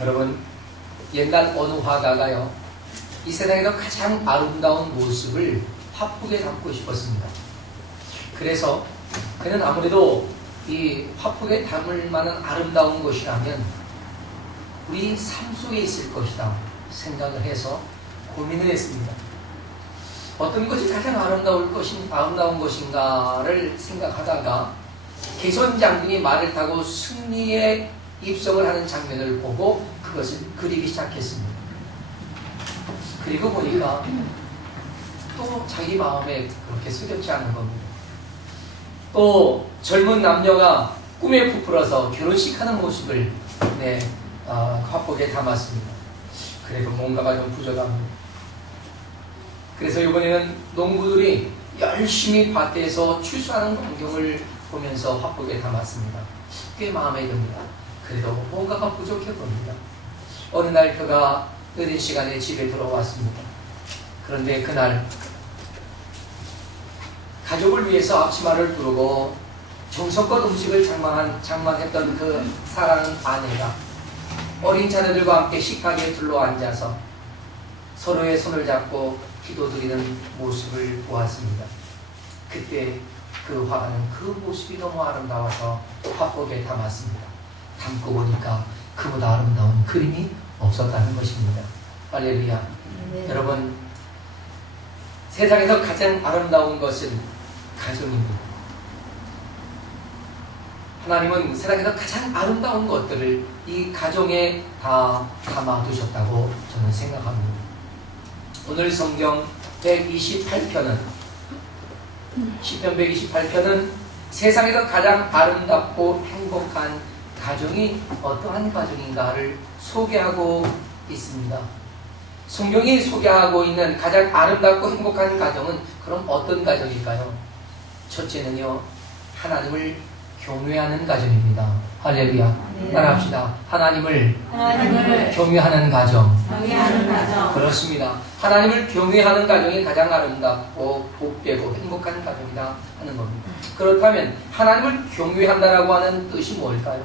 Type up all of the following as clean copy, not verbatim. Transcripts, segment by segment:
여러분, 옛날 어느 화가가요, 이 세상에서 가장 아름다운 모습을 화폭에 담고 싶었습니다. 그래서 그는 아무래도 이 화폭에 담을 만한 아름다운 것이라면 우리 삶 속에 있을 것이다 생각을 해서 고민을 했습니다. 어떤 것이 가장 아름다운 것인가를 생각하다가 개선 장군이 말을 타고 승리의 입성을 하는 장면을 보고 그것을 그리기 시작했습니다. 그리고 보니까 또 자기 마음에 그렇게 스렵지 않은 겁니다. 또 젊은 남녀가 꿈에 부풀어서 결혼식하는 모습을 화폭에 담았습니다. 그래도 뭔가가 좀 부족합니다. 그래서 이번에는 농부들이 열심히 밭에서 추수하는 광경을 보면서 화폭에 담았습니다. 꽤 마음에 듭니다. 그래도 뭔가가 부족해 보입니다. 어느 날 그가 늦은 시간에 집에 들어왔습니다. 그런데 그날 가족을 위해서 앞치마를 두르고 정성껏 음식을 장만했던 그 사랑하는 아내가 어린 자녀들과 함께 식탁에 둘러앉아서 서로의 손을 잡고 기도드리는 모습을 보았습니다. 그때 그 화가는 그 모습이 너무 아름다워서 화폭에 담았습니다. 담고 보니까 그보다 아름다운 그림이 없었다는 것입니다. 할렐루야. 네. 여러분, 세상에서 가장 아름다운 것은 가정입니다. 하나님은 세상에서 가장 아름다운 것들을 이 가정에 다 담아두셨다고 저는 생각합니다. 오늘 성경 128편은 시편 128편은 세상에서 가장 아름답고 행복한 가정이 어떠한 가정인가를 소개하고 있습니다. 성경이 소개하고 있는 가장 아름답고 행복한 가정은 그럼 어떤 가정일까요? 첫째는요, 하나님을 경외하는 가정입니다. 할렐루야. 네. 따라합시다. 하나님을 경외하는 가정. 그렇습니다. 하나님을 경외하는 가정이 가장 아름답고 복되고 행복한 가정이다 하는 겁니다. 그렇다면 하나님을 경외한다라고 하는 뜻이 뭘까요?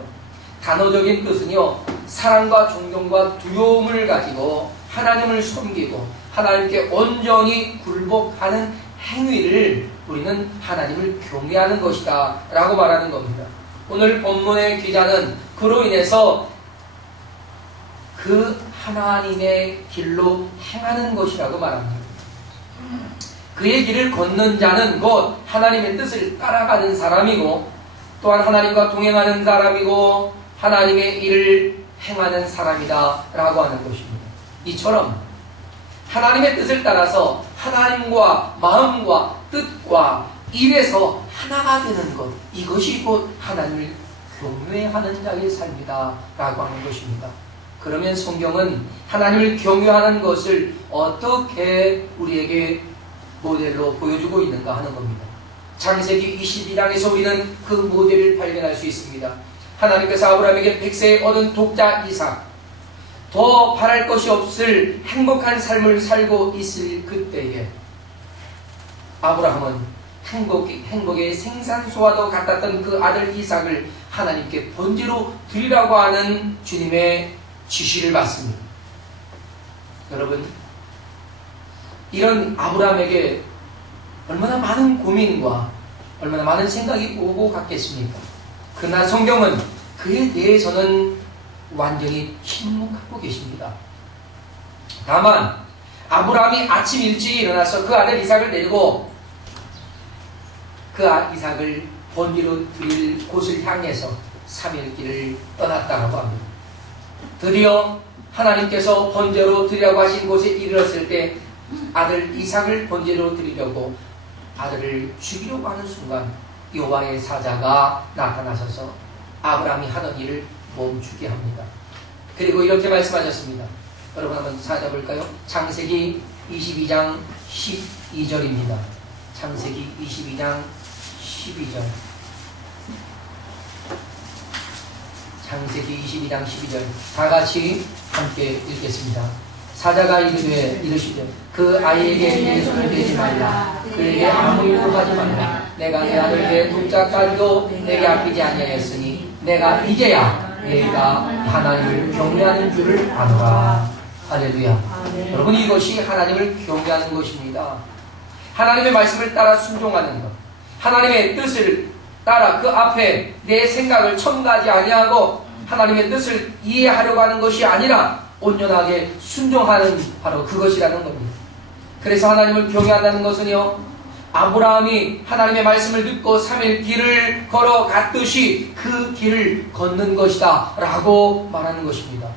단어적인 뜻은요, 사랑과 존경과 두려움을 가지고 하나님을 섬기고 하나님께 온전히 굴복하는 행위를 우리는 하나님을 경외하는 것이다 라고 말하는 겁니다. 오늘 본문의 기자는 그로 인해서 그 하나님의 길로 행하는 것이라고 말합니다. 그의 길을 걷는 자는 곧 하나님의 뜻을 따라가는 사람이고 또한 하나님과 동행하는 사람이고 하나님의 일을 행하는 사람이다 라고 하는 것입니다. 이처럼 하나님의 뜻을 따라서 하나님과 마음과 뜻과 일에서 하나가 되는 것, 이것이 곧 하나님을 경외하는 자의 삶이다 라고 하는 것입니다. 그러면 성경은 하나님을 경외하는 것을 어떻게 우리에게 모델로 보여주고 있는가 하는 겁니다. 창세기 22장에서 우리는 그 모델을 발견할 수 있습니다. 하나님께서 아브라함에게 100세에 얻은 독자 이삭, 더 바랄 것이 없을 행복한 삶을 살고 있을 그때에 아브라함은 행복의 생산소와도 같았던 그 아들 이삭을 하나님께 번제로 드리라고 하는 주님의 지시를 받습니다. 여러분, 이런 아브라함에게 얼마나 많은 고민과 얼마나 많은 생각이 오고 갔겠습니까? 그러나 성경은 그에 대해서는 완전히 침묵하고 계십니다. 다만 아브라함이 아침 일찍 일어나서 그 아들 이삭을 데리고 그 이삭을 번제로 드릴 곳을 향해서 3일 길을 떠났다고 합니다. 드디어 하나님께서 번제로 드리라고 하신 곳에 이르렀을 때 아들 이삭을 번제로 드리려고 아들을 죽이려고 하는 순간 여호와의 사자가 나타나셔서 아브라함이 하던 일을 멈추게 합니다. 그리고 이렇게 말씀하셨습니다. 여러분 한번 찾아볼까요? 창세기 22장 12절입니다. 창세기 22장 12절. 창세기 22장 12절. 다 같이 함께 읽겠습니다. 사자가 이르시되 그 아이에게 내 손을 대지 말라. 그에게 아무 일도 하지 말라. 내가 내 아들 내 독자까지도 내게 아끼지 아니하였으니 내가 이제야 내가 하나님을 경외하는 줄을 아노라. 할렐루야. 여러분, 이것이 하나님을 경외하는 것입니다. 하나님의 말씀을 따라 순종하는 것, 하나님의 뜻을 따라 그 앞에 내 생각을 첨가하지 아니하고 하나님의 뜻을 이해하려고 하는 것이 아니라 온전하게 순종하는 바로 그것이라는 겁니다. 그래서 하나님을 경외한다는 것은요, 아브라함이 하나님의 말씀을 듣고 3일 길을 걸어갔듯이 그 길을 걷는 것이다 라고 말하는 것입니다.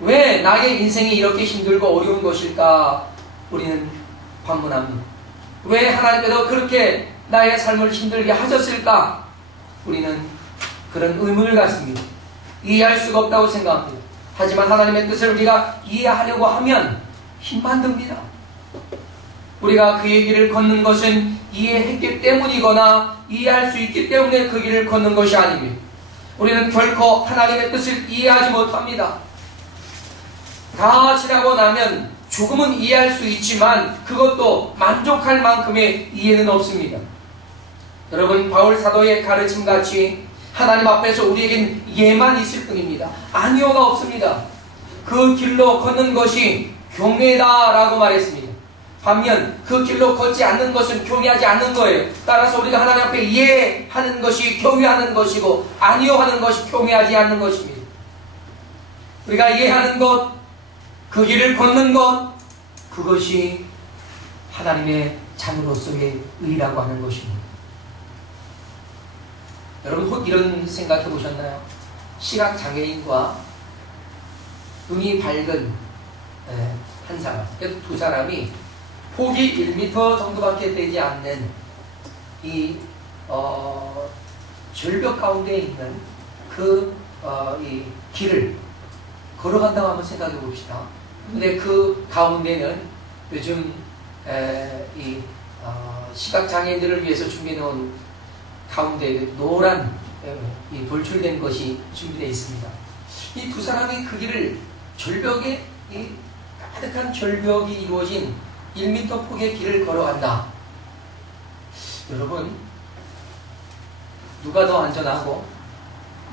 왜 나의 인생이 이렇게 힘들고 어려운 것일까? 우리는 반문합니다. 왜 하나님께서 그렇게 나의 삶을 힘들게 하셨을까? 우리는 그런 의문을 갖습니다. 이해할 수가 없다고 생각합니다. 하지만 하나님의 뜻을 우리가 이해하려고 하면 힘만 듭니다. 우리가 그의 길을 걷는 것은 이해했기 때문이거나 이해할 수 있기 때문에 그 길을 걷는 것이 아닙니다. 우리는 결코 하나님의 뜻을 이해하지 못합니다. 다 지나고 나면 조금은 이해할 수 있지만 그것도 만족할 만큼의 이해는 없습니다. 여러분, 바울 사도의 가르침같이 하나님 앞에서 우리에겐 예만 있을 뿐입니다. 아니오가 없습니다. 그 길로 걷는 것이 경외다라고 말했습니다. 반면 그 길로 걷지 않는 것은 경외하지 않는 거예요. 따라서 우리가 하나님 앞에 이해하는 것이 경외하는 것이고 아니오하는 것이 경외하지 않는 것입니다. 우리가 이해하는 것, 그 길을 걷는 것, 그것이 하나님의 자녀로서의 의라고 하는 것입니다. 여러분, 혹 이런 생각해 보셨나요? 시각장애인과 눈이 밝은 한 사람, 두 사람이 폭이 1m 정도밖에 되지 않는 이 절벽 가운데 있는 이 길을 걸어간다고 한번 생각해 봅시다. 근데 그 가운데는 요즘 시각장애인들을 위해서 준비해 놓은 가운데 노란 돌출된 것이 준비되어 있습니다. 이 두 사람이 그 길을 절벽에 가득한 절벽이 이루어진 1m 폭의 길을 걸어간다. 여러분, 누가 더 안전하고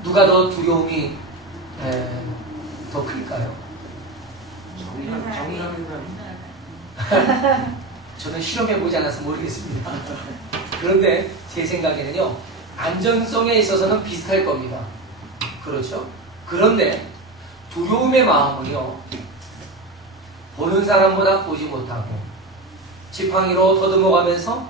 누가 더 두려움이 더 클까요? 저는 실험해보지 않아서 모르겠습니다. 그런데 제 생각에는요, 안전성에 있어서는 비슷할 겁니다. 그렇죠? 그런데 두려움의 마음은요, 보는 사람보다 보지 못하고 지팡이로 더듬어가면서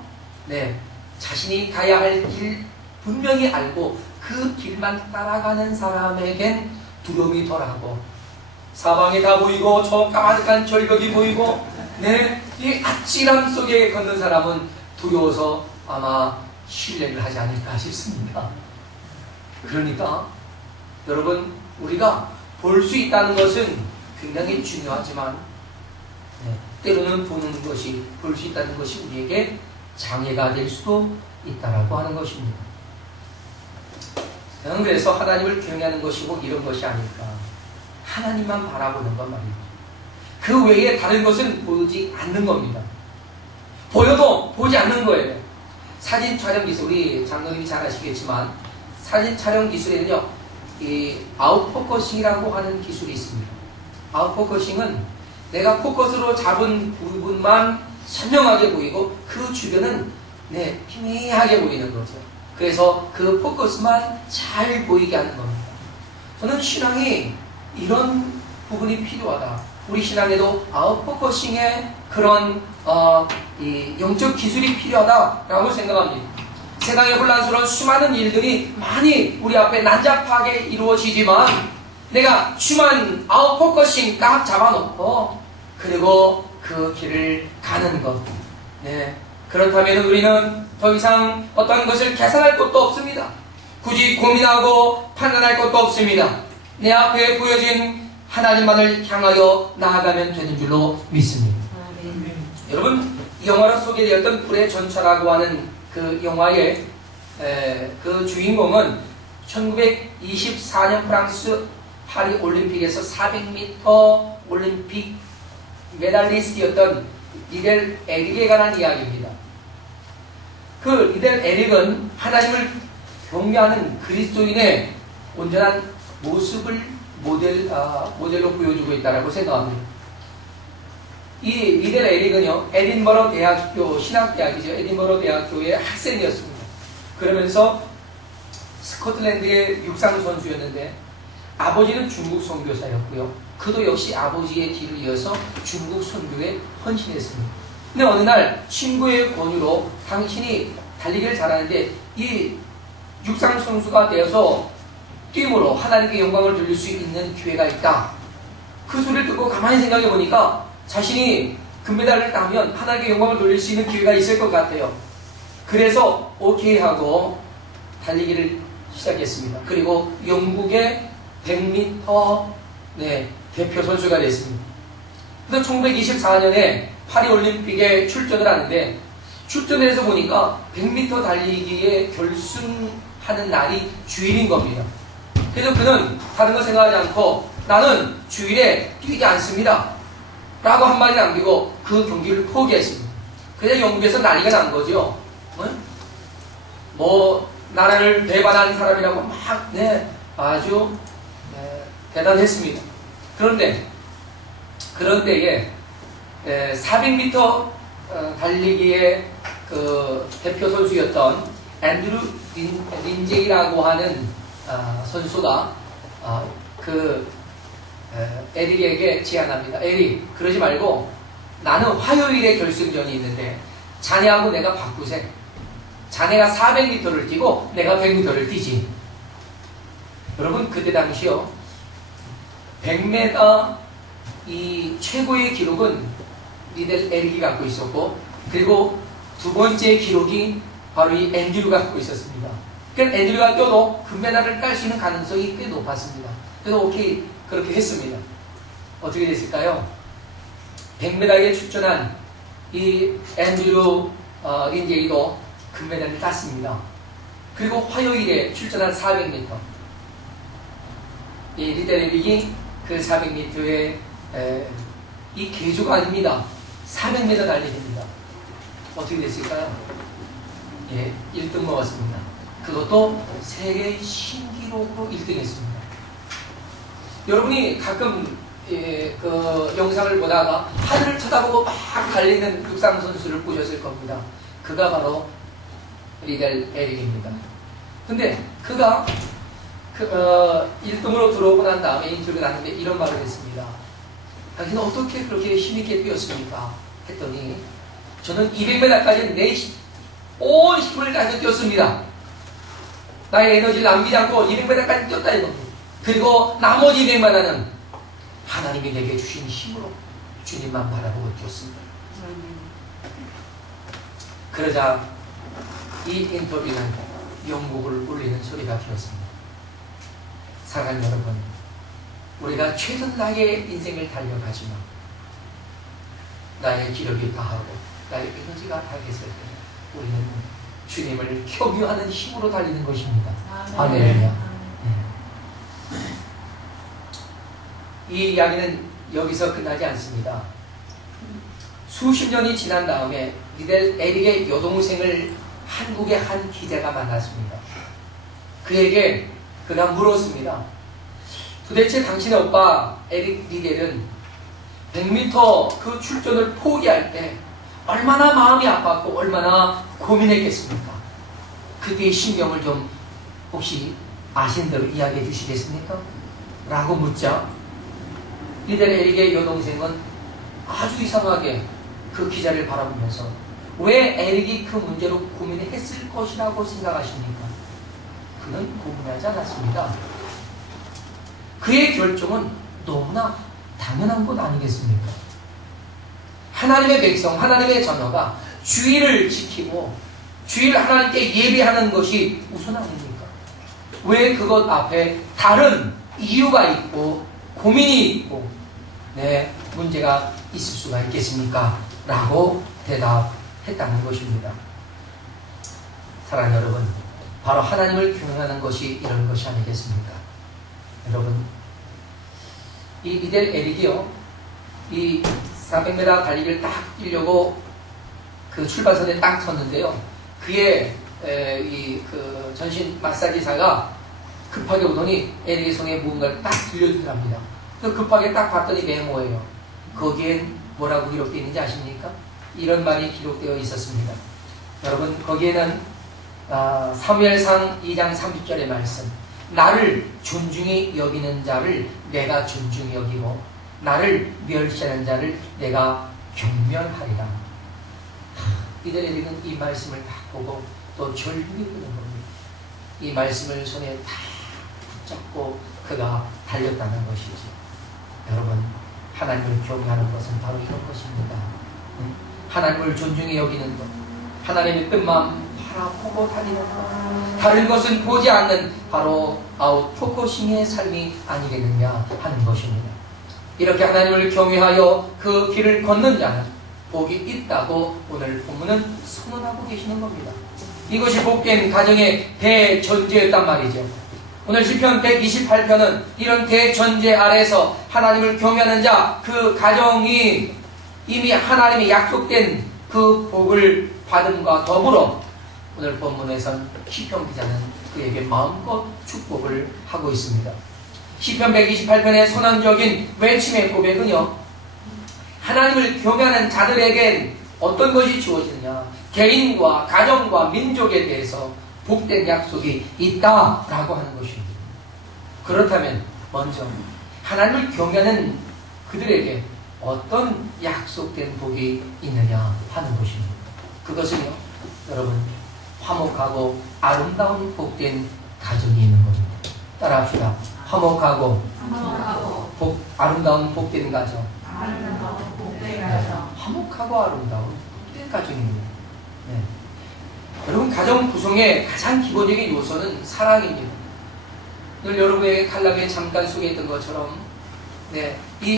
자신이 가야 할 길 분명히 알고 그 길만 따라가는 사람에겐 두려움이 덜하고, 사방이 다 보이고 저 까마득한 절벽이 보이고 이 아찔함 속에 걷는 사람은 두려워서 아마 신뢰를 하지 않을까 싶습니다. 그러니까 여러분, 우리가 볼 수 있다는 것은 굉장히 중요하지만 때로는 보는 것이, 볼 수 있다는 것이 우리에게 장애가 될 수도 있다라고 하는 것입니다. 저는 그래서 하나님을 경외하는 것이고 이런 것이 아닐까. 하나님만 바라보는 것 말입니다. 그 외에 다른 것은 보지 않는 겁니다. 보여도 보지 않는 거예요. 사진 촬영 기술, 우리 장로님이 잘 아시겠지만 사진 촬영 기술에는요, 이 아웃포커싱이라고 하는 기술이 있습니다. 아웃포커싱은 내가 포커스로 잡은 부분만 선명하게 보이고 그 주변은 희미하게 보이는 거죠. 그래서 그 포커스만 잘 보이게 하는 겁니다. 저는 신앙이 이런 부분이 필요하다. 우리 신앙에도 아웃포커싱의 그런 이 영적 기술이 필요하다라고 생각합니다. 세상에 혼란스러운 수많은 일들이 많이 우리 앞에 난잡하게 이루어지지만 내가 주만 아웃포커싱 딱 잡아놓고 그리고 그 길을 가는 것. 그렇다면 우리는 더 이상 어떤 것을 계산할 것도 없습니다. 굳이 고민하고 판단할 것도 없습니다. 내 앞에 보여진 하나님만을 향하여 나아가면 되는 줄로 믿습니다. 여러분, 이 영화로 소개되었던 불의 전차라고 하는 그 영화의 그 주인공은 1924년 프랑스 파리 올림픽에서 400m 올림픽 메달리스트였던 리델 에릭에 관한 이야기입니다. 그 리델 에릭은 하나님을 경외하는 그리스도인의 온전한 모습을 모델로 보여주고 있다고 생각합니다. 이 리델 에릭은요, 에딘버러 대학교, 신학대학이죠. 에딘버러 대학교의 학생이었습니다. 그러면서 스코틀랜드의 육상 선수였는데 아버지는 중국 선교사였고요. 그도 역시 아버지의 길을 이어서 중국 선교에 헌신했습니다. 근데 어느 날 친구의 권유로 당신이 달리기를 잘하는데 이 육상 선수가 되어서 뛰므로 하나님께 영광을 돌릴 수 있는 기회가 있다. 그 소리를 듣고 가만히 생각해 보니까 자신이 금메달을 따면 하나님께 영광을 돌릴 수 있는 기회가 있을 것 같아요. 그래서 오케이 하고 달리기를 시작했습니다. 그리고 영국의 100m 대표 선수가 됐습니다. 그래서 1924년에 파리올림픽에 출전을 하는데 출전을 해서 보니까 100m 달리기에 결승하는 날이 주일인 겁니다. 그래서 그는 다른 거 생각하지 않고 나는 주일에 뛰지 않습니다 라고 한마디 남기고 그 경기를 포기했습니다. 그래서 영국에서 난리가 난 거죠. 뭐 나라를 배반한 사람이라고 막 아주 대단했습니다. 그런데 그런 때에 400m 달리기의 그 대표 선수였던 앤드루 린제이라고 하는 선수가 에릭에게 제안합니다. 에릭, 그러지 말고 나는 화요일에 결승전이 있는데 자네하고 내가 바꾸세. 자네가 400m를 뛰고 내가 100m를 뛰지. 여러분, 그때 당시요 100m 이 최고의 기록은 리델 에릭이 갖고 있었고, 그리고 두 번째 기록이 바로 이 앤드류가 갖고 있었습니다. 그러니까 앤드류가 뛰어도 금메달을 딸 수 있는 가능성이 꽤 높았습니다. 그래서 오케이 그렇게 했습니다. 어떻게 됐을까요? 100m에 출전한 이 앤드류 린제이도 금메달을 땄습니다. 그리고 화요일에 출전한 400m 이 리델 에릭이 그 400m의 이 계주가 아닙니다. 400m 달리기입니다. 어떻게 됐을까요? 1등 먹었습니다. 그것도 세계 신기록으로 1등 했습니다. 여러분이 가끔 그 영상을 보다가 하늘을 쳐다보고 막 달리는 육상 선수를 보셨을 겁니다. 그가 바로 리델 에릭입니다. 근데 그가 1등으로 들어오고 난 다음에 인터뷰가 났는데 이런 말을 했습니다. 당신은 어떻게 그렇게 힘있게 뛰었습니까? 했더니 저는 200m까지 내 온 힘을 다해서 뛰었습니다. 나의 에너지를 남기지 않고 200m까지 뛰었다 이겁니다. 그리고 나머지 200m는 하나님이 내게 주신 힘으로 주님만 바라보고 뛰었습니다. 그러자 이 인터뷰는 영국을 울리는 소리가 되었습니다. 사랑하는 여러분, 우리가 최선나의 인생을 달려가지만 나의 기력이 다하고 나의 에너지가 다했을 때 우리는 주님을 경유하는 힘으로 달리는 것입니다. 할렐루야. 이 이야기는 여기서 끝나지 않습니다. 수십 년이 지난 다음에 리델 에릭의 여동생을 한국의 한 기자가 만났습니다. 그에게 그가 물었습니다. 도대체 당신의 오빠 에릭 리델은 100m 그 출전을 포기할 때 얼마나 마음이 아팠고 얼마나 고민했겠습니까? 그때의 심경을 좀 혹시 아시는 대로 이야기해 주시겠습니까? 라고 묻자 리델 에릭의 여동생은 아주 이상하게 그 기자를 바라보면서 왜 에릭이 그 문제로 고민했을 것이라고 생각하십니까? 그는 고민하지 않았습니다. 그의 결정은 너무나 당연한 것 아니겠습니까? 하나님의 백성, 하나님의 자녀가 주의를 지키고 주의를 하나님께 예배하는 것이 우선 아닙니까? 왜 그것 앞에 다른 이유가 있고 고민이 있고 문제가 있을 수가 있겠습니까? 라고 대답했다는 것입니다. 사랑하는 여러분, 바로 하나님을 경외하는 것이 이런 것이 아니겠습니까? 여러분, 이 리델 에릭이요, 이 400m 달리기를 딱 뛰려고 그 출발선에 딱 섰는데요. 그의 그 전신 마사지사가 급하게 오더니 에리성에 무언가를 딱 들려주더랍니다. 그 급하게 딱 봤더니 그게 뭐예요? 거기엔 뭐라고 기록되어 있는지 아십니까? 이런 말이 기록되어 있었습니다. 여러분, 거기에는 사무엘상 2장 30절의 말씀, 나를 존중히 여기는 자를 내가 존중히 여기고 나를 멸시하는 자를 내가 경멸하리라. 이들에게는 이 말씀을 딱 보고 또 절규가 되는 겁니다. 이 말씀을 손에 다 붙잡고 그가 달렸다는 것이죠. 여러분, 하나님을 경외하는 것은 바로 이런 것입니다. 하나님을 존중히 여기는 것, 하나님의 뜻만 바라보고 다니는 것, 다른 것은 보지 않는 바로 아웃포커싱의 삶이 아니겠느냐 하는 것입니다. 이렇게 하나님을 경외하여 그 길을 걷는 자는 복이 있다고 오늘 본문은 선언하고 계시는 겁니다. 이것이 복된 가정의 대전제였단 말이죠. 오늘 시편 128편은 이런 대전제 아래서 하나님을 경외하는 자, 그 가정이 이미 하나님이 약속된 그 복을 받음과 더불어 오늘 본문에선 시편 기자는 그에게 마음껏 축복을 하고 있습니다. 시편 128편의 선언적인 외침의 고백은요, 하나님을 경외하는 자들에겐 어떤 것이 주어지느냐, 개인과 가정과 민족에 대해서 복된 약속이 있다라고 하는 것입니다. 그렇다면 먼저 하나님을 경외하는 그들에게 어떤 약속된 복이 있느냐 하는 것입니다. 그것은요, 여러분, 화목하고 아름다운 복된 가정이 있는 겁니다. 따라합시다. 화목하고 아름다운 복된 가정. 화목하고 아름다운 복된 가정입니다. 네. 여러분, 가정 구성의 가장 기본적인 요소는 사랑입니다. 늘 여러분에게 칼럼에 잠깐 소개했던 것처럼, 네, 이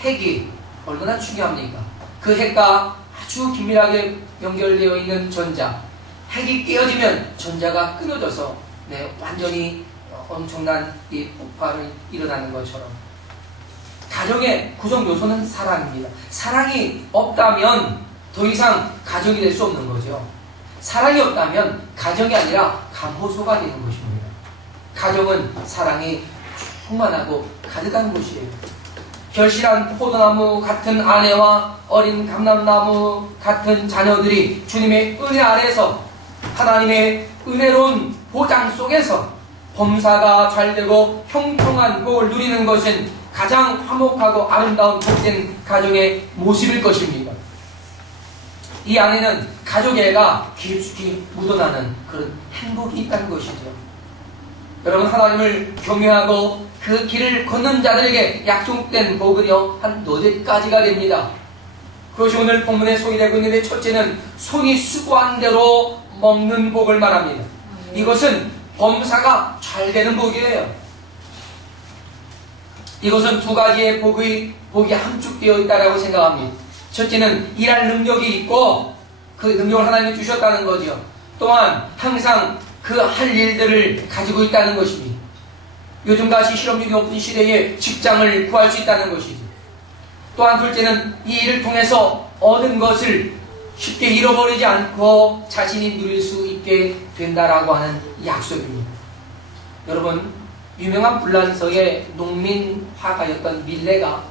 핵이 얼마나 중요합니까? 그 핵과 아주 긴밀하게 연결되어 있는 전자, 핵이 깨어지면 전자가 끊어져서 완전히 엄청난 이 폭발이 일어나는 것처럼 가정의 구성 요소는 사랑입니다. 사랑이 없다면 더 이상 가정이 될 수 없는 거죠. 사랑이 없다면 가정이 아니라 감호소가 되는 것입니다. 가정은 사랑이 충만하고 가득한 곳이에요. 결실한 포도나무 같은 아내와 어린 감람나무 같은 자녀들이 주님의 은혜 아래서 하나님의 은혜로운 보장 속에서 범사가 잘되고 형통한 복을 누리는 것은 가장 화목하고 아름다운 복된 가정의 모습일 것입니다. 이 안에는 가족애가 깊숙이 묻어나는 그런 행복이 있다는 것이죠. 여러분, 하나님을 경외하고 그 길을 걷는 자들에게 약속된 복은요, 한 4가지가 됩니다. 그것이 오늘 본문에 소개되고 있는데, 첫째는 손이 수고한 대로 먹는 복을 말합니다. 이것은 범사가 잘 되는 복이에요. 이것은 2가지의 복이 함축되어 있다고 생각합니다. 첫째는 일할 능력이 있고 그 능력을 하나님이 주셨다는 거죠. 또한 항상 그 할 일들을 가지고 있다는 것입니다. 요즘같이 실업률이 높은 시대에 직장을 구할 수 있다는 것이죠. 또한 둘째는 이 일을 통해서 얻은 것을 쉽게 잃어버리지 않고 자신이 누릴 수 있게 된다라고 하는 약속입니다. 여러분, 유명한 불란서의 농민 화가였던 밀레가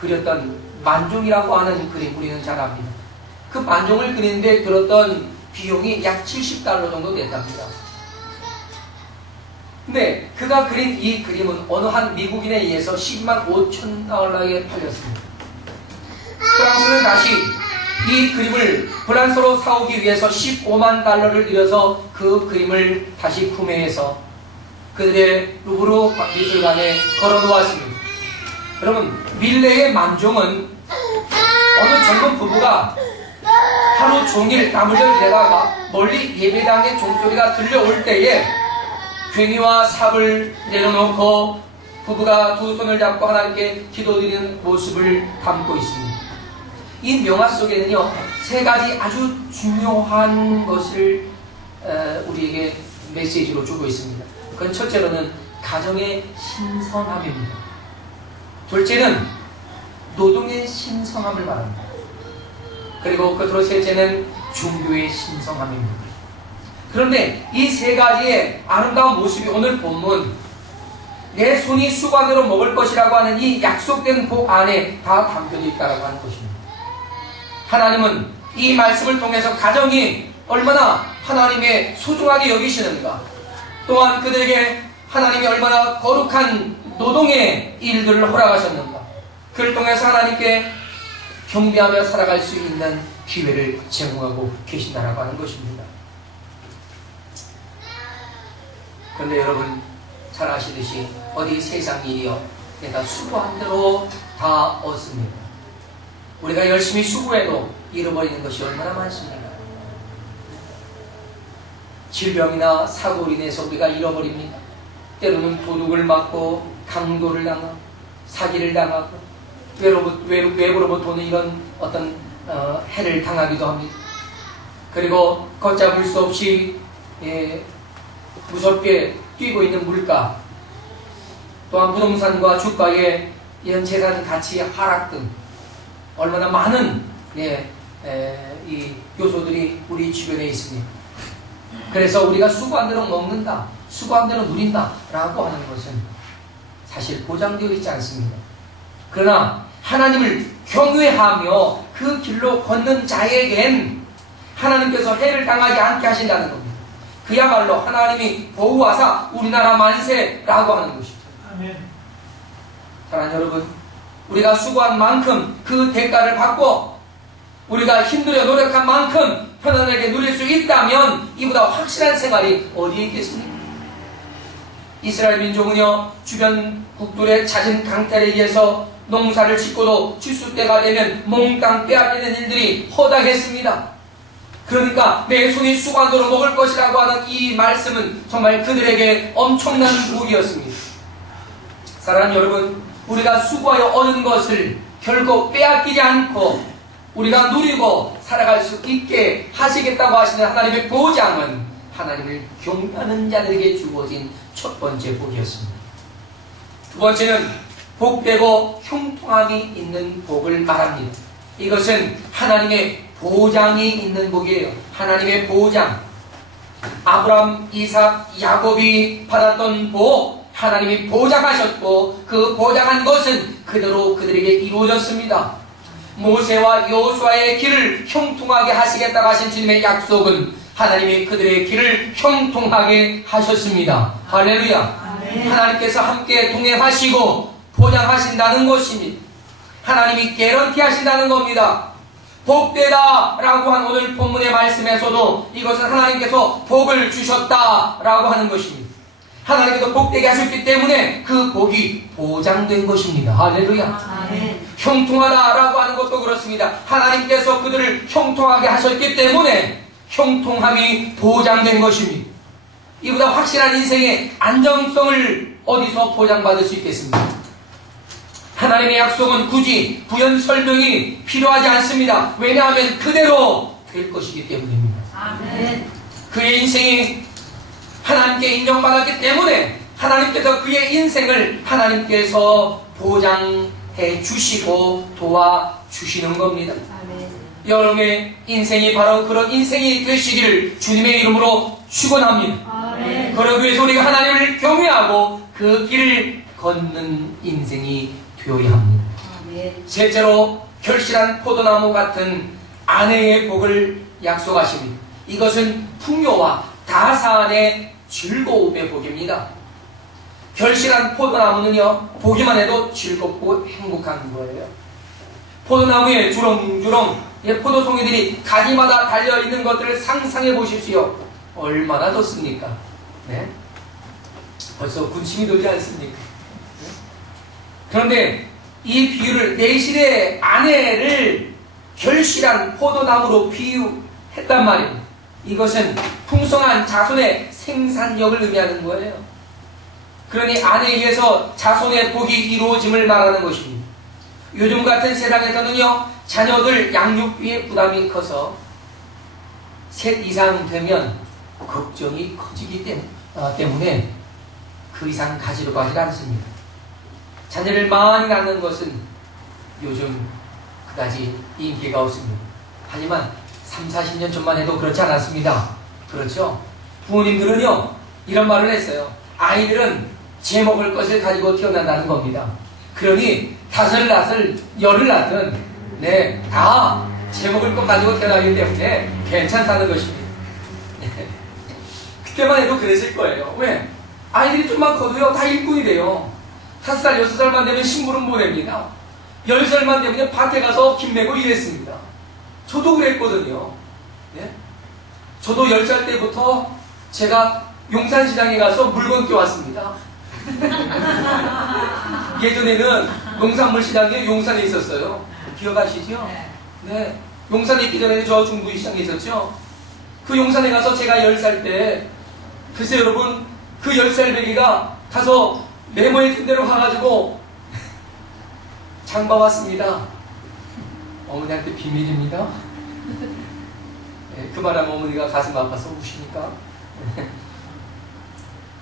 그렸던 만종이라고 하는 그림 우리는 잘 압니다. 그 만종을 그리는데 들었던 비용이 약 $70 정도 된답니다. 근데 그가 그린 이 그림은 어느 한 미국인에 의해서 $105,000에 팔렸습니다. 프랑스는 다시 이 그림을 불란서로 사오기 위해서 $150,000를 들여서 그 그림을 다시 구매해서 그들의 루브르 미술관에 걸어놓았습니다. 여러분, 밀레의 만종은 어느 젊은 부부가 하루 종일 땀을 흘리다가 멀리 예배당의 종소리가 들려올 때에 괭이와 삽을 내려놓고 부부가 두 손을 잡고 하나님께 기도드리는 모습을 담고 있습니다. 이 명화 속에는요, 3가지 아주 중요한 것을 우리에게 메시지로 주고 있습니다. 그건 첫째로는 가정의 신성함입니다. 둘째는 노동의 신성함을 말합니다. 그리고 끝으로 셋째는 종교의 신성함입니다. 그런데 이 세 가지의 아름다운 모습이 오늘 본문 내 손이 수고하기로 먹을 것이라고 하는 이 약속된 복 안에 다 담겨져 있다고 하는 것입니다. 하나님은 이 말씀을 통해서 가정이 얼마나 하나님의 소중하게 여기시는가, 또한 그들에게 하나님이 얼마나 거룩한 노동의 일들을 허락하셨는가, 그를 통해서 하나님께 경배하며 살아갈 수 있는 기회를 제공하고 계신다라고 하는 것입니다. 그런데 여러분 잘 아시듯이 어디 세상 일이요 내가 수고한 대로 다 얻습니다. 우리가 열심히 수고해도 잃어버리는 것이 얼마나 많습니까? 질병이나 사고로 인해서 우리가 잃어버립니다. 때로는 도둑을 맞고 강도를 당하고 사기를 당하고 외부로부터 오는 이런 어떤 해를 당하기도 합니다. 그리고 걷잡을 수 없이 무섭게 뛰고 있는 물가, 또한 부동산과 주가의 이런 재산 가치 하락 등 얼마나 많은 이 요소들이 우리 주변에 있습니다. 그래서 우리가 수고한 대로 먹는다, 수고한 대로 누린다 라고 하는 것은 사실 보장되어 있지 않습니다. 그러나 하나님을 경외하며 그 길로 걷는 자에겐 하나님께서 해를 당하지 않게 하신다는 겁니다. 그야말로 하나님이 보호하사 우리나라 만세라고 하는 것이죠. 아멘. 사랑하는 여러분, 우리가 수고한 만큼 그 대가를 받고 우리가 힘들어 노력한 만큼 편안하게 누릴 수 있다면 이보다 확실한 생활이 어디에 있겠습니까? 이스라엘 민족은요, 주변 국들의 잦은 강탈에 의해서 농사를 짓고도 추수 때가 되면 몽땅 빼앗기는 일들이 허다했습니다. 그러니까 내 손이 수고한 대로 먹을 것이라고 하는 이 말씀은 정말 그들에게 엄청난 복이었습니다. 사랑하는 여러분, 우리가 수고하여 얻은 것을 결코 빼앗기지 않고 우리가 누리고 살아갈 수 있게 하시겠다고 하시는 하나님의 보장은 하나님을 경배하는 자들에게 주어진 첫 번째 복이었습니다. 두 번째는 복되고 형통함이 있는 복을 말합니다. 이것은 하나님의 보장이 있는 복이에요. 하나님의 보장. 아브람, 이삭, 야곱이 받았던 복, 하나님이 보장하셨고 그 보장한 것은 그대로 그들에게 이루어졌습니다. 모세와 여호수아의 길을 형통하게 하시겠다고 하신 주님의 약속은 하나님이 그들의 길을 형통하게 하셨습니다. 할렐루야. 하나님께서 함께 동행하시고 보장하신다는 것입니다. 하나님이 개런티 하신다는 겁니다. 복되다 라고 한 오늘 본문의 말씀에서도 이것은 하나님께서 복을 주셨다 라고 하는 것입니다. 하나님께서 복되게 하셨기 때문에 그 복이 보장된 것입니다. 할렐루야. 아멘. 형통하다 라고 하는 것도 그렇습니다. 하나님께서 그들을 형통하게 하셨기 때문에 형통함이 보장된 것입니다. 이보다 확실한 인생의 안정성을 어디서 보장받을 수 있겠습니까? 하나님의 약속은 굳이 부연 설명이 필요하지 않습니다. 왜냐하면 그대로 될 것이기 때문입니다. 아멘. 그의 인생이 하나님께 인정받았기 때문에 하나님께서 그의 인생을 하나님께서 보장해 주시고 도와주시는 겁니다. 아멘. 여러분의 인생이 바로 그런 인생이 되시기를 주님의 이름으로 축원합니다. 아멘. 그러기 위해서 우리가 하나님을 경외하고 그 길을 걷는 인생이 되어야 합니다. 아멘. 셋째로 결실한 포도나무 같은 아내의 복을 약속하십니다. 이것은 풍요와 다산의 즐거움의 복입니다. 결실한 포도나무는요, 보기만 해도 즐겁고 행복한 거예요. 포도나무에 주렁주렁 포도송이들이 가지마다 달려있는 것들을 상상해 보십시오. 얼마나 좋습니까? 네? 벌써 군침이 돌지 않습니까? 네? 그런데 이 비유를 내실의 아내를 결실한 포도나무로 비유했단 말입니다. 이것은 풍성한 자손의 생산력을 의미하는 거예요. 그러니 아내에 의해서 자손의 복이 이루어짐을 말하는 것입니다. 요즘 같은 세상에서는요, 자녀들 양육비에 부담이 커서 셋 이상 되면 걱정이 커지기 때문에 그 이상 가지려고 하지 않습니다. 자녀를 많이 낳는 것은 요즘 그다지 인기가 없습니다. 하지만 30, 40년 전만 해도 그렇지 않았습니다. 그렇죠? 부모님들은요, 이런 말을 했어요. 아이들은 제 먹을 것을 가지고 태어난다는 겁니다. 그러니 다섯을 낳았을 열을 낳든 네, 다 제 먹을 것 가지고 태어나기 때문에 괜찮다는 것입니다. 그때만 해도 그랬을 거예요. 왜? 아이들이 좀만 커도요, 다 일꾼이 돼요. 5살, 6살만 되면 심부름 보냅니다. 10살만 되면 밭에 가서 김 메고 일했습니다. 저도 그랬거든요. 예? 저도 10살 때부터 제가 용산시장에 가서 물건 껴왔습니다. 예전에는 농산물 시장이 용산에 있었어요. 기억하시죠? 네. 용산에 있기 전에는 저 중부시장에 있었죠. 그 용산에 가서 제가 10살 때, 글쎄 여러분, 그 10살 배기가 가서 메모에 든 대로 가가지고 장 봐왔습니다. 어머니한테 비밀입니다. 네, 그 말하면 어머니가 가슴 아파서 우시니까.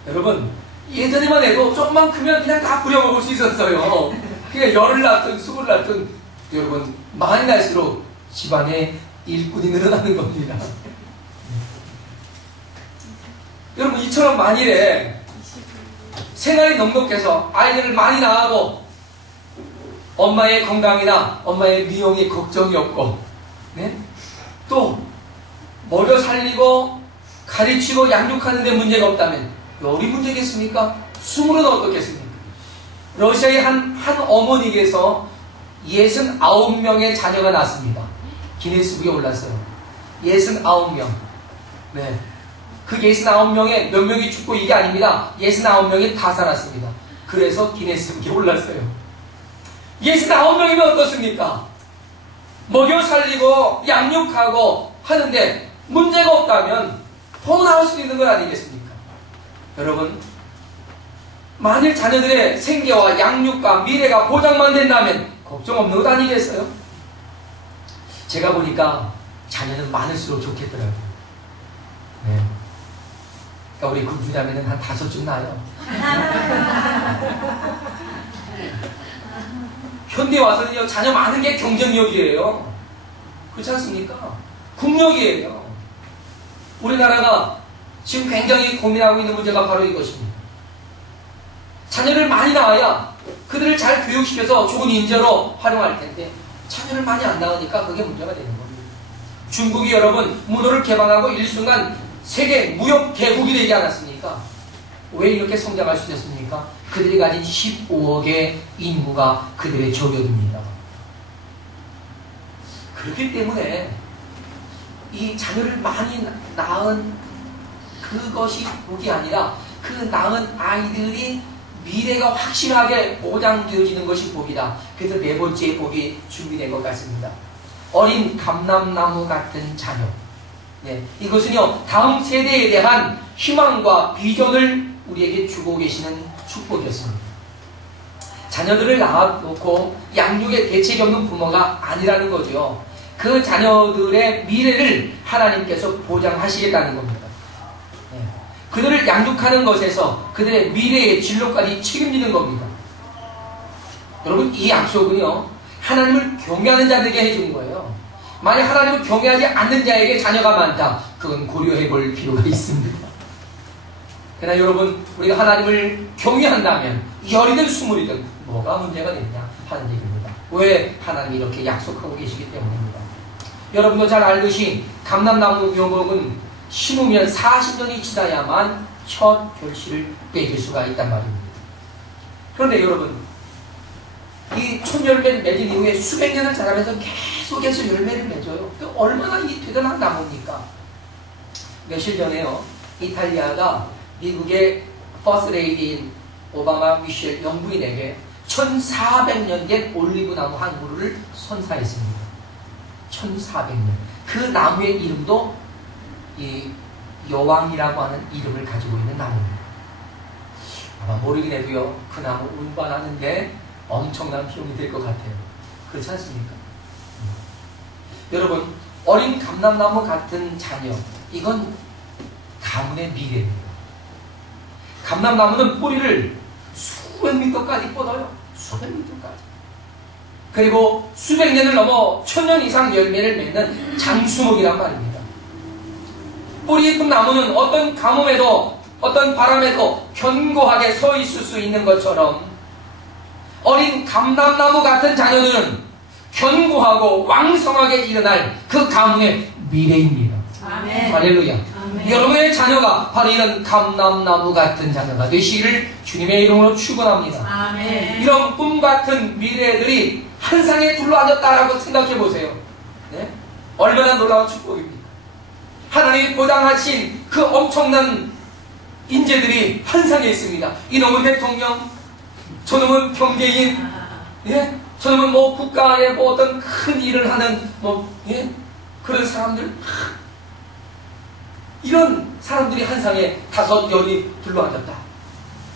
여러분, 예전에만 해도 조금만 크면 그냥 다 부려먹을 수 있었어요. 그냥 열을 낳든 수를 낳든 여러분, 많이 날수록 집안에 일꾼이 늘어나는 겁니다. 여러분, 이처럼 만일에 생활이 넉넉해서 아이들을 많이 낳아도 엄마의 건강이나 엄마의 미용이 걱정이 없고, 네? 또 먹여 살리고 가르치고 양육하는 데 문제가 없다면 열이 문제겠습니까? 스물은 어떻겠습니까? 러시아의 한 어머니께서 69명의 자녀가 낳았습니다. 기네스북에 올랐어요. 69명. 네. 그 69명에 몇 명이 죽고 이게 아닙니다. 69명이 다 살았습니다. 그래서 기네스북에 올랐어요. 69명이면 어떻습니까? 먹여 살리고 양육하고 하는데 문제가 없다면 더 나을 수 있는 건 아니겠습니까? 여러분, 만일 자녀들의 생계와 양육과 미래가 보장만 된다면 걱정 없는 것 아니겠어요? 제가 보니까 자녀는 많을수록 좋겠더라고요. 네. 그러니까 우리 군주자매는 한 5쯤 나요. 현대 와서는요, 자녀 많은 게 경쟁력이에요. 그렇지 않습니까? 국력이에요. 우리나라가 지금 굉장히 고민하고 있는 문제가 바로 이것입니다. 자녀를 많이 낳아야 그들을 잘 교육시켜서 좋은 인재로 활용할 텐데 자녀를 많이 안 낳으니까 그게 문제가 되는 겁니다. 중국이 여러분 문호를 개방하고 일순간 세계 무역 대국이 되지 않았습니까? 왜 이렇게 성장할 수 있었습니까? 그들이 가진 15억의 인구가 그들의 저격입니다. 그렇기 때문에 이 자녀를 많이 낳은 그것이 복이 아니라 그 낳은 아이들이 미래가 확실하게 보장되어지는 것이 복이다. 그래서 네 번째 복이 준비된 것 같습니다. 어린 감람나무 같은 자녀. 네, 이것은요, 다음 세대에 대한 희망과 비전을 우리에게 주고 계시는 축복이었습니다. 자녀들을 낳아놓고 양육에 대책이 없는 부모가 아니라는 거죠. 그 자녀들의 미래를 하나님께서 보장하시겠다는 겁니다. 네. 그들을 양육하는 것에서 그들의 미래의 진로까지 책임지는 겁니다. 여러분, 이 약속은요, 하나님을 경외하는 자들에게 해주는 거예요. 만약 하나님을 경외하지 않는 자에게 자녀가 많다, 그건 고려해 볼 필요가 있습니다. 그러나 여러분, 우리가 하나님을 경외한다면 열이든 스물이든 뭐가 문제가 되느냐 하는 얘기입니다. 왜 하나님이 이렇게 약속하고 계시기 때문입니다. 여러분도 잘 알듯이 감람나무 묘목은 심으면 40년이 지나야만 첫 결실을 맺을 수가 있단 말입니다. 그런데 여러분, 이 촌열매를 맺은 이후에 수백 년을 자라면서 계속해서 열매를 맺어요. 얼마나 이 대단한 나무입니까? 며칠 전에요, 이탈리아가 미국의 퍼스트레이디인 오바마 미셸 영부인에게 1400년 된 올리브 나무 한 그루를 선사했습니다. 1400년. 그 나무의 이름도 이 여왕이라고 하는 이름을 가지고 있는 나무입니다. 아마 모르긴 해도요, 그 나무 운반하는데 엄청난 비용이 될 것 같아요. 그렇지 않습니까? 여러분, 어린 감람나무 같은 자녀, 이건 가문의 미래입니다. 감람나무는 뿌리를 수백 미터까지 뻗어요. 수백 미터까지. 그리고 수백 년을 넘어 1000년 이상 열매를 맺는 장수목이란 말입니다. 뿌리 깊은 나무는 어떤 가뭄에도 어떤 바람에도 견고하게 서 있을 수 있는 것처럼 어린 감람나무 같은 자녀들은 견고하고 왕성하게 일어날 그 가문의 미래입니다. 아멘. 할렐루야. 아멘. 여러분의 자녀가 바로 이런 감람나무 같은 자녀가 되시기를 주님의 이름으로 축원합니다. 아멘. 이런 꿈 같은 미래들이 한 상에 둘러앉았다라고 생각해 보세요. 네? 얼마나 놀라운 축복입니까? 하나님이 보장하신 그 엄청난 인재들이 한 상에 있습니다. 이놈은 대통령, 저놈은 경제인, 예? 저놈은 뭐 국가에 뭐 어떤 큰 일을 하는 예? 그런 사람들, 이런 사람들이 한 상에 5열이 둘러앉았다.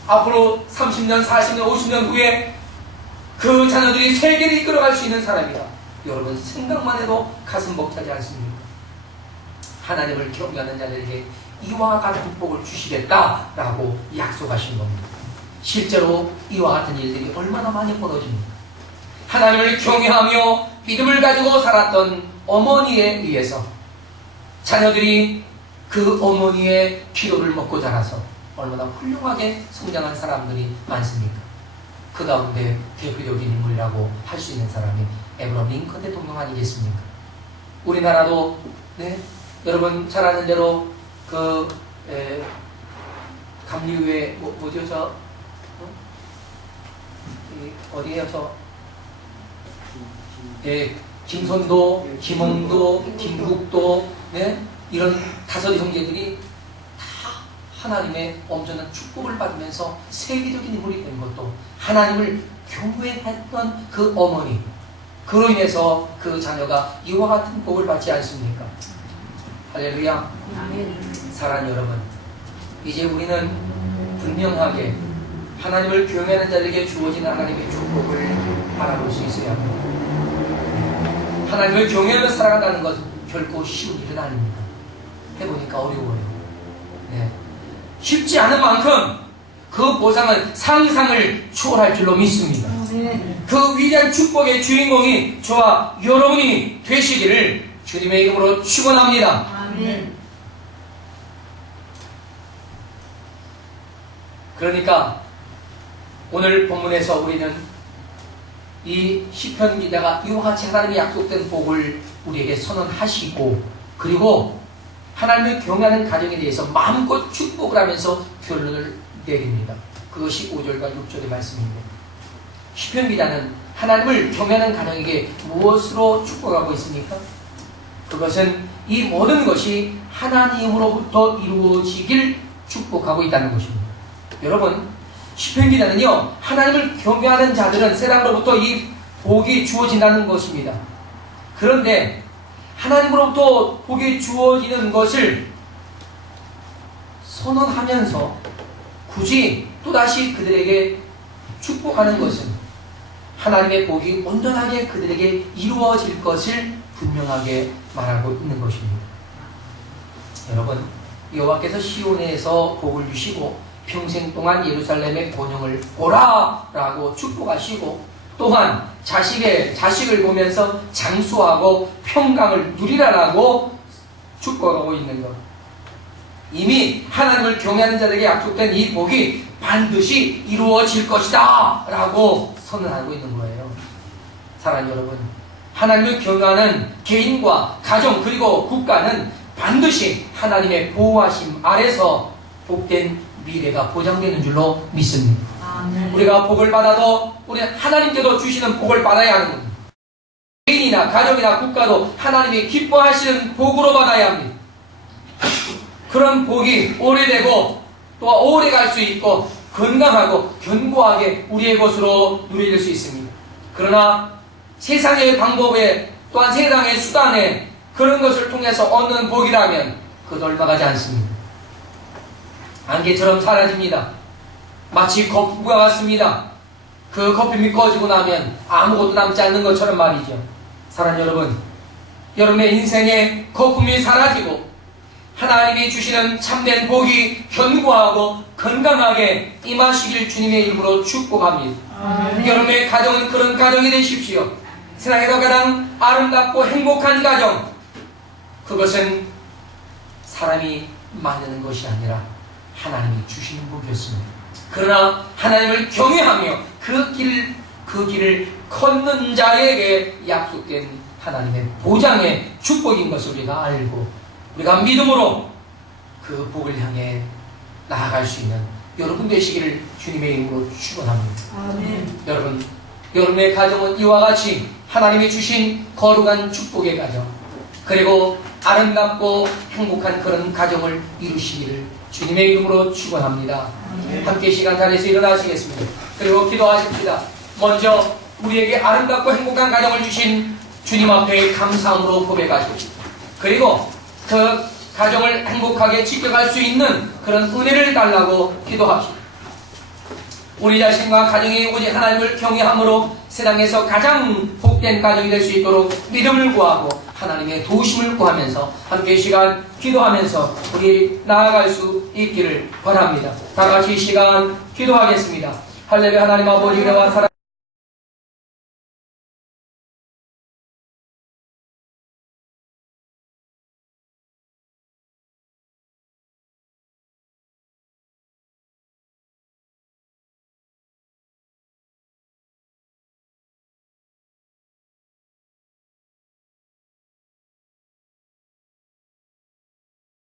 앞으로 30년, 40년, 50년 후에 그 자녀들이 세계를 이끌어갈 수 있는 사람이다. 여러분 생각만 해도 가슴 벅차지 않습니까? 하나님을 경외하는 자들에게 이와 같은 복을 주시겠다라고 약속하신 겁니다. 실제로 이와 같은 일들이 얼마나 많이 벌어집니까? 하나님을 경외하며 믿음을 가지고 살았던 어머니에 의해서 자녀들이 그 어머니의 기도를 먹고 자라서 얼마나 훌륭하게 성장한 사람들이 많습니까? 그 가운데 대표적인 인물이라고 할 수 있는 사람이 에브라임 링컨 대통령 아니겠습니까? 우리나라도 네, 여러분 잘 아는 대로 그 감리교회 뭐죠 저 어디에요 저 김선도, 김홍도, 김국도 네? 이런 5 형제들이 다 하나님의 엄청난 축복을 받으면서 세계적인 인물이 된 것도 하나님을 경외했던 그 어머니, 그로 인해서 그 자녀가 이와 같은 복을 받지 않습니까? 할렐루야. 아멘. 사랑하는 여러분, 이제 우리는 분명하게 하나님을 경외하는 자들에게 주어지는 하나님의 축복을 알아볼 수 있어야 합니다. 하나님을 경외하며 살아간다는 것은 결코 쉬운 일은 아닙니다. 해보니까 어려워요. 네. 쉽지 않은 만큼 그 보상은 상상을 초월할 줄로 믿습니다. 아멘. 그 위대한 축복의 주인공이 저와 여러분이 되시기를 주님의 이름으로 축원합니다. 아멘. 그러니까 오늘 본문에서 우리는 이 시편 기자가 이와 같이 하나님이 약속된 복을 우리에게 선언하시고, 그리고 하나님을 경외하는 가정에 대해서 마음껏 축복을 하면서 결론을 내립니다. 그것이 5절과 6절의 말씀입니다. 시편 기자는 하나님을 경외하는 가정에게 무엇으로 축복하고 있습니까? 그것은 이 모든 것이 하나님으로부터 이루어지길 축복하고 있다는 것입니다. 여러분, 시편 기자는요, 하나님을 경외하는 자들은 세상으로부터 이 복이 주어진다는 것입니다. 그런데 하나님으로부터 복이 주어지는 것을 선언하면서 굳이 또다시 그들에게 축복하는 것은 하나님의 복이 온전하게 그들에게 이루어질 것을 분명하게 말하고 있는 것입니다. 여러분, 여호와께서 시온에서 복을 주시고 평생 동안 예루살렘의 번영을 보라라고 축복하시고, 또한 자식을 보면서 장수하고 평강을 누리라라고 축복하고 있는 것. 이미 하나님을 경외하는 자들에게 약속된 이 복이 반드시 이루어질 것이다 라고 선언하고 있는 거예요. 사랑하는 여러분, 하나님을 경외하는 개인과 가정 그리고 국가는 반드시 하나님의 보호하심 아래서 복된 미래가 보장되는 줄로 믿습니다. 아멘. 우리가 복을 받아도 우리는 하나님께도 주시는 복을 받아야 하는 겁니다. 개인이나 가정이나 국가도 하나님이 기뻐하시는 복으로 받아야 합니다. 그런 복이 오래되고 또 오래 갈 수 있고 건강하고 견고하게 우리의 것으로 누려질 수 있습니다. 그러나 세상의 방법에 또한 세상의 수단에 그런 것을 통해서 얻는 복이라면 그것 얼마 가지 않습니다. 안개처럼 사라집니다. 마치 거품과 같습니다. 그 거품이 꺼지고 나면 아무것도 남지 않는 것처럼 말이죠. 사랑하는 여러분, 여러분의 인생에 거품이 사라지고 하나님이 주시는 참된 복이 견고하고 건강하게 임하시길 주님의 이름으로 축복합니다. 여러분의 가정은 그런 가정이 되십시오. 세상에서 가장 아름답고 행복한 가정, 그것은 사람이 만드는 것이 아니라 하나님이 주시는 복이었습니다. 그러나 하나님을 경외하며 그 길을 걷는 자에게 약속된 하나님의 보장의 축복인 것을 우리가 알고 우리가 믿음으로 그 복을 향해 나아갈 수 있는 여러분 되시기를 주님의 이름으로 축원합니다. 아멘. 여러분, 여러분의 가정은 이와 같이 하나님이 주신 거룩한 축복의 가정, 그리고 아름답고 행복한 그런 가정을 이루시기를 주님의 이름으로 축원합니다. 함께 시간 자리에서 일어나시겠습니다. 그리고 기도하십시다. 먼저 우리에게 아름답고 행복한 가정을 주신 주님 앞에 감사함으로 고백하시고, 그리고 그 가정을 행복하게 지켜갈 수 있는 그런 은혜를 달라고 기도합시다. 우리 자신과 가정이 오직 하나님을 경외함으로 세상에서 가장 복된 가정이 될 수 있도록 믿음을 구하고 하나님의 도우심을 구하면서 함께 시간 기도하면서 우리 나아갈 수 있기를 바랍니다. 다 같이 시간 기도하겠습니다. 할렐루야. 하나님 아버지, 은혜와 사랑